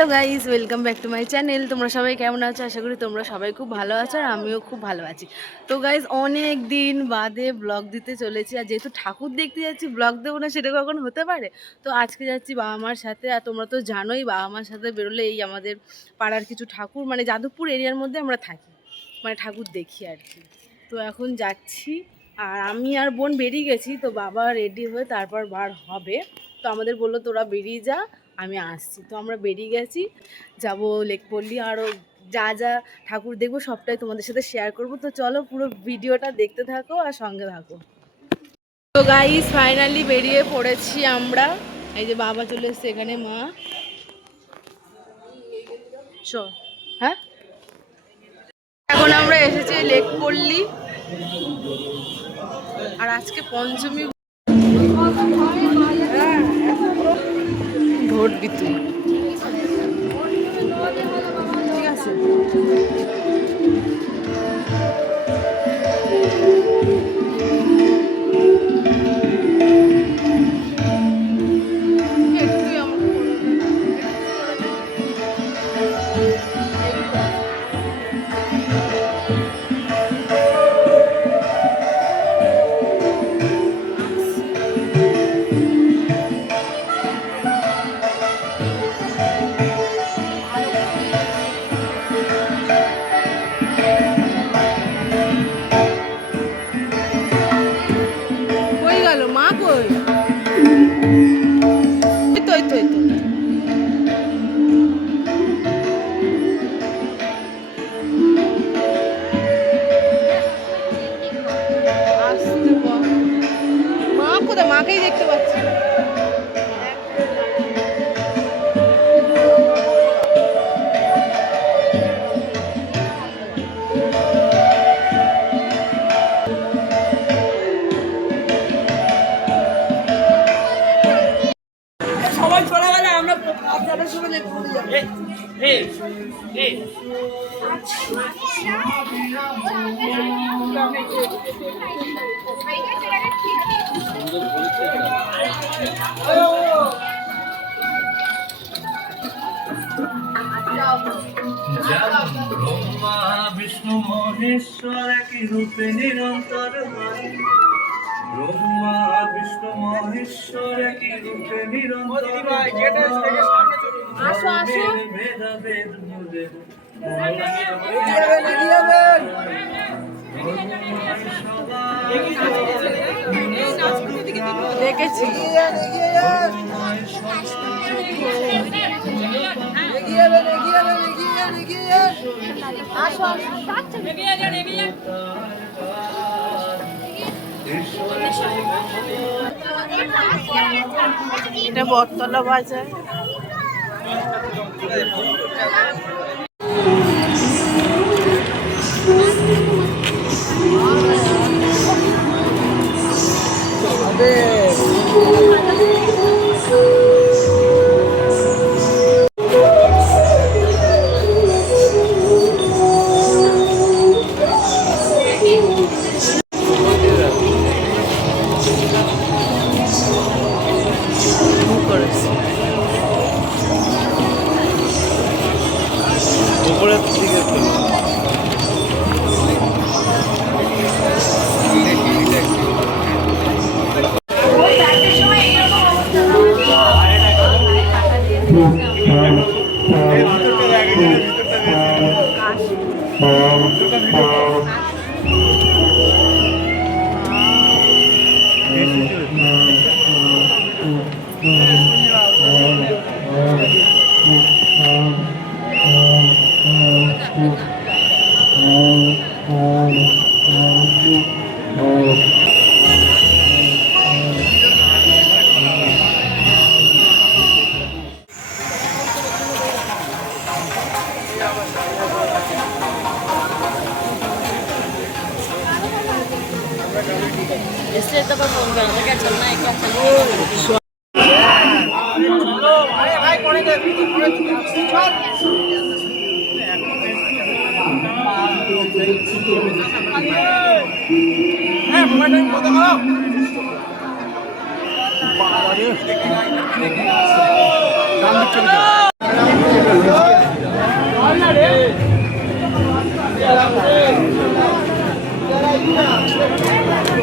Hello guys, welcome back to my channel. তোমরা সবাই কেমন আছো? আশা করি তোমরা সবাই খুব ভালো আছো আর আমিও খুব ভালো আছি। তো গাইস, অনেক দিন বাদে ব্লগ দিতে চলেছি। আর যেহেতু ঠাকুর দেখতে যাচ্ছি, ব্লগ দেবো না সেটা কখন হতে পারে? তো আজকে যাচ্ছি বাবা মার সাথে। আর তোমরা তো জানোই, বাবা মার সাথে বেরোলে এই আমাদের পাড়ার কিছু ঠাকুর, মানে যাদবপুর এরিয়ার মধ্যে আমরা থাকি, মানে ঠাকুর দেখি আর কি। তো এখন যাচ্ছি, আর আমি আর বোন বেরিয়ে গেছি। তো বাবা রেডি হয়ে তারপর বার হবে। তো আমাদের বললো তোরা বেরিয়ে যা, আমি আসছি। তো আমরা বেরিয়ে গেছি, যাব লেকপল্লী। আরও যা যা ঠাকুর দেখবো সবটাই তোমাদের সাথে শেয়ার করব। তো চলো পুরো ভিডিওটা দেখতে থাকো আর সঙ্গে থাকো। তো গাইস, ফাইনালি বেরিয়ে পড়েছি আমরা। এই যে বাবা চলে এসছে, এখানে মা। হ্যাঁ, এখন আমরা এসেছি লেকপল্লী। আর আজকে পঞ্চমী, ভোট বিতু, ঠিক আছে। কই গেল মা? কই? এই তো, এই তো, এই তো। আসতে বল। মা কোথায়? মাকেই দেখতে পাচ্ছি না। সবাই চলে গেলে আমরা আপনাদের সঙ্গে লেট করে যাবো। ব্রহ্মা বিষ্ণু মহেশ্বর একই রূপে নিরন্তর হয়। ব্রহ্মা বিষ্ণু মহেশ্বর একই রূপে নিরন্তর হয়। আসো, আসো। ভেদাভেদ মোদের দেখেছি। আসো, এটা বটতলা বাজার। উপরের দিকে इसलिए तो मैं फोन कर रहा था, क्या चलना है, क्या चलना है। Thank you.